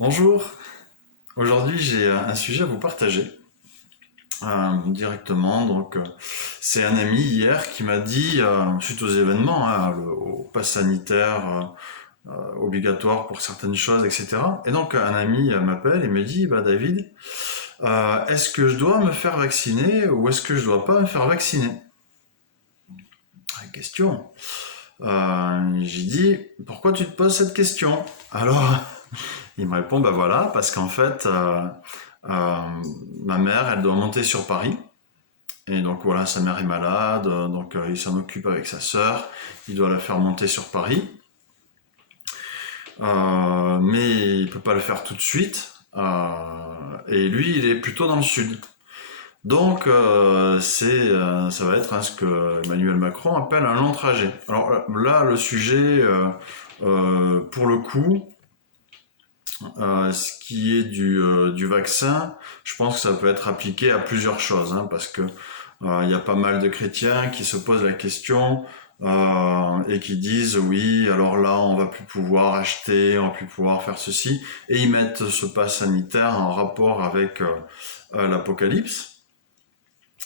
Bonjour, aujourd'hui j'ai un sujet à vous partager directement. C'est un ami hier qui m'a dit, suite aux événements, au pass sanitaire obligatoire pour certaines choses, etc. Et donc un ami m'appelle et me dit, bah David, est-ce que je dois me faire vacciner ou est-ce que je dois pas me faire vacciner? Question. J'ai dit, pourquoi tu te poses cette question? Alors, il me répond, bah voilà, parce qu'en fait, ma mère, elle doit monter sur Paris. Et donc voilà, sa mère est malade, il s'en occupe avec sa sœur. Il doit la faire monter sur Paris. Mais il peut pas le faire tout de suite. Et lui, il est plutôt dans le sud. Ça va être ce que Emmanuel Macron appelle un long trajet. Alors là, le sujet, pour le coup, ce qui est du vaccin, je pense que ça peut être appliqué à plusieurs choses, hein, parce que il y a pas mal de chrétiens qui se posent la question et qui disent oui, alors là on va plus pouvoir acheter, on va plus pouvoir faire ceci, et ils mettent ce pass sanitaire en rapport avec l'Apocalypse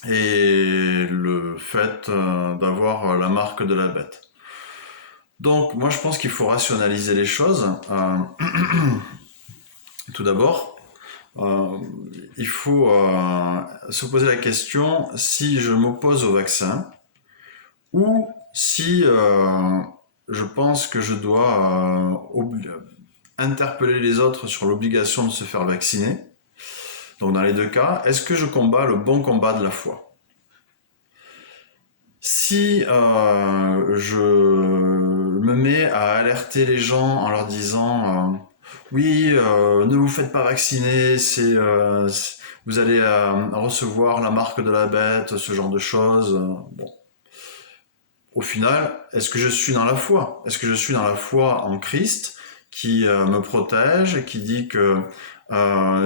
et le fait d'avoir la marque de la bête. Donc moi je pense qu'il faut rationaliser les choses. Tout d'abord, Euh, il faut se poser la question si je m'oppose au vaccin ou si je pense que je dois interpeller les autres sur l'obligation de se faire vacciner. Donc dans les deux cas, est-ce que je combats le bon combat de la foi? Si je me mets à alerter les gens en leur disant oui, ne vous faites pas vacciner, vous allez recevoir la marque de la bête, ce genre de choses. Bon, au final, est-ce que je suis dans la foi? Est-ce que je suis dans la foi en Christ qui me protège et qui dit que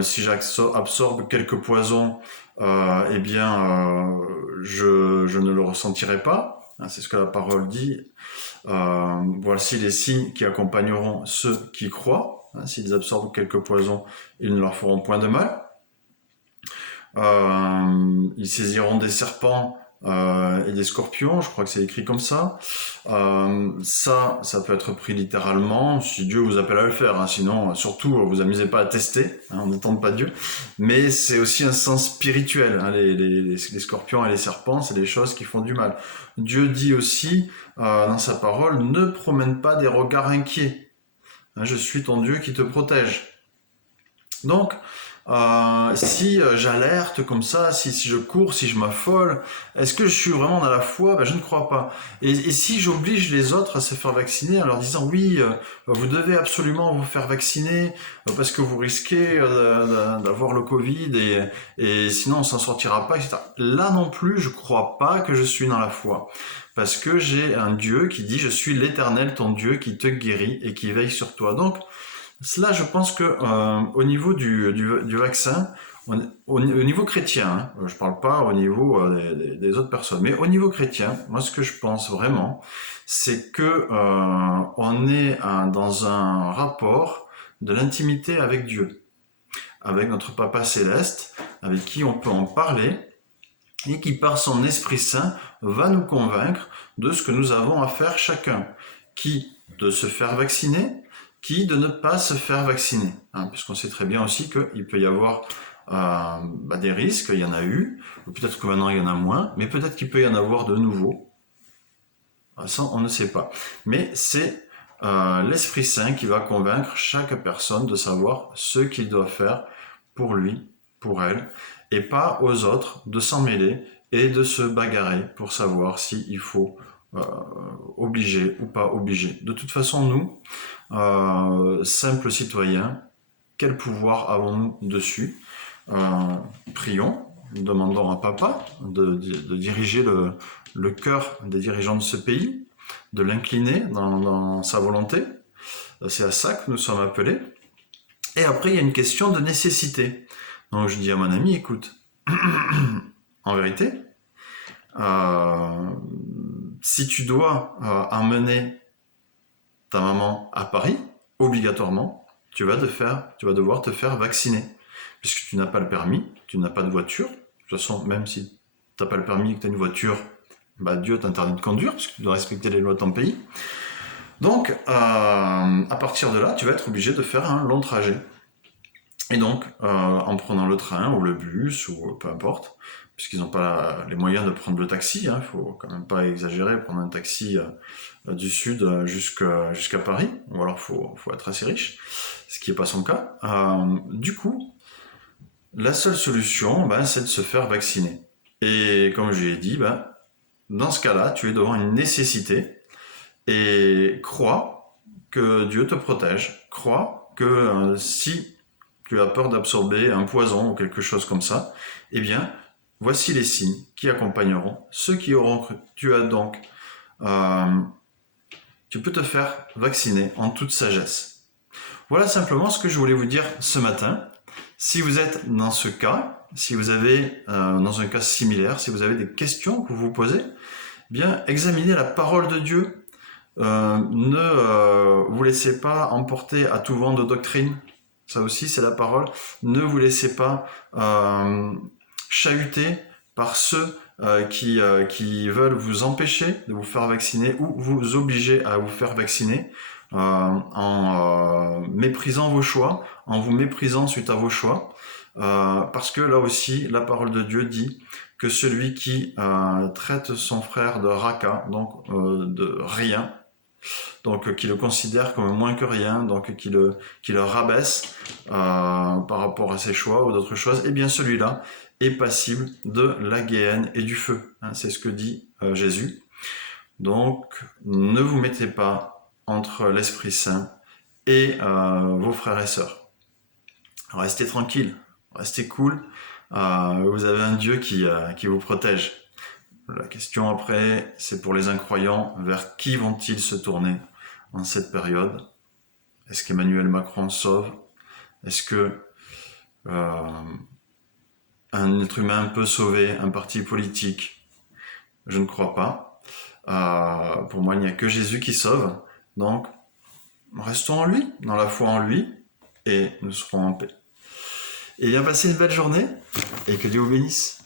si j'absorbe quelques poisons, eh bien, je ne le ressentirai pas. Hein, c'est ce que la parole dit. Voici les signes qui accompagneront ceux qui croient. Hein, s'ils absorbent quelques poisons, ils ne leur feront point de mal. Ils saisiront des serpents et des scorpions, je crois que c'est écrit comme ça. Ça peut être pris littéralement, si Dieu vous appelle à le faire. Hein, sinon, surtout, vous amusez pas à tester, hein, on ne tente pas Dieu. Mais c'est aussi un sens spirituel. Hein, les scorpions et les serpents, c'est des choses qui font du mal. Dieu dit aussi dans sa parole, ne promène pas des regards inquiets. Hein, je suis ton Dieu qui te protège. Donc, si j'alerte comme ça, si je cours, si je m'affole, est-ce que je suis vraiment dans la foi? Ben, je ne crois pas. Et si j'oblige les autres à se faire vacciner en leur disant oui, vous devez absolument vous faire vacciner parce que vous risquez d'avoir le Covid et sinon on s'en sortira pas, etc. Là non plus, je crois pas que je suis dans la foi. Parce que j'ai un Dieu qui dit je suis l'Éternel, ton Dieu, qui te guérit et qui veille sur toi. Donc, cela, je pense que au niveau du vaccin, au niveau chrétien, hein, je ne parle pas au niveau des autres personnes, mais au niveau chrétien, moi ce que je pense vraiment, c'est que on est dans un rapport de l'intimité avec Dieu, avec notre Papa céleste, avec qui on peut en parler et qui par son Esprit Saint va nous convaincre de ce que nous avons à faire chacun, qui de se faire vacciner, qui de ne pas se faire vacciner, hein, puisqu'on sait très bien aussi qu'il peut y avoir des risques, il y en a eu, peut-être que maintenant il y en a moins, mais peut-être qu'il peut y en avoir de nouveaux, ça on ne sait pas. Mais c'est l'Esprit Saint qui va convaincre chaque personne de savoir ce qu'il doit faire pour lui, pour elle, et pas aux autres de s'en mêler et de se bagarrer pour savoir s'il faut euh, obliger ou pas obliger. De toute façon, nous, simples citoyens, quel pouvoir avons-nous dessus? euh, Prions, demandons à Papa de diriger le cœur des dirigeants de ce pays, de l'incliner dans sa volonté. C'est à ça que nous sommes appelés. Et après, il y a une question de nécessité. Donc je dis à mon ami, écoute, en vérité, euh, si tu dois emmener ta maman à Paris, obligatoirement, tu vas devoir te faire vacciner. Puisque tu n'as pas le permis, tu n'as pas de voiture. De toute façon, même si tu n'as pas le permis et que tu as une voiture, bah Dieu t'interdit de conduire, parce que tu dois respecter les lois de ton pays. Donc, à partir de là, tu vas être obligé de faire un long trajet. Et donc, en prenant le train ou le bus ou peu importe, puisqu'ils n'ont pas les moyens de prendre le taxi, il faut quand même pas exagérer, prendre un taxi du sud jusqu'à Paris, ou alors faut être assez riche, ce qui n'est pas son cas. Du coup, la seule solution, c'est de se faire vacciner. Et comme je l'ai dit, dans ce cas-là, tu es devant une nécessité et crois que Dieu te protège. Crois que si tu as peur d'absorber un poison ou quelque chose comme ça, eh bien, voici les signes qui accompagneront ceux qui auront cru. Tu peux te faire vacciner en toute sagesse. Voilà simplement ce que je voulais vous dire ce matin. Si vous êtes dans ce cas, si vous avez dans un cas similaire, si vous avez des questions que vous vous posez, bien examinez la parole de Dieu. Ne vous laissez pas emporter à tout vent de doctrine. Ça aussi, c'est la parole. Ne vous laissez pas chahuter par ceux qui veulent vous empêcher de vous faire vacciner ou vous obliger à vous faire vacciner en méprisant vos choix, en vous méprisant suite à vos choix. Parce que là aussi, la parole de Dieu dit que celui qui traite son frère de raca, donc de rien, donc qui le considère comme moins que rien, donc qui le rabaisse par rapport à ses choix ou d'autres choses, et bien celui-là est passible de la guéhenne et du feu. C'est ce que dit Jésus. Donc ne vous mettez pas entre l'Esprit Saint et vos frères et sœurs. Restez tranquille, restez cool. Vous avez un Dieu qui vous protège. La question après, c'est pour les incroyants, vers qui vont-ils se tourner en cette période? Est-ce qu'Emmanuel Macron sauve? Est-ce que un être humain peut sauver un parti politique? Je ne crois pas. Pour moi, il n'y a que Jésus qui sauve. Donc, restons en lui, dans la foi en lui, et nous serons en paix. Et bien, passez une belle journée, et que Dieu vous bénisse.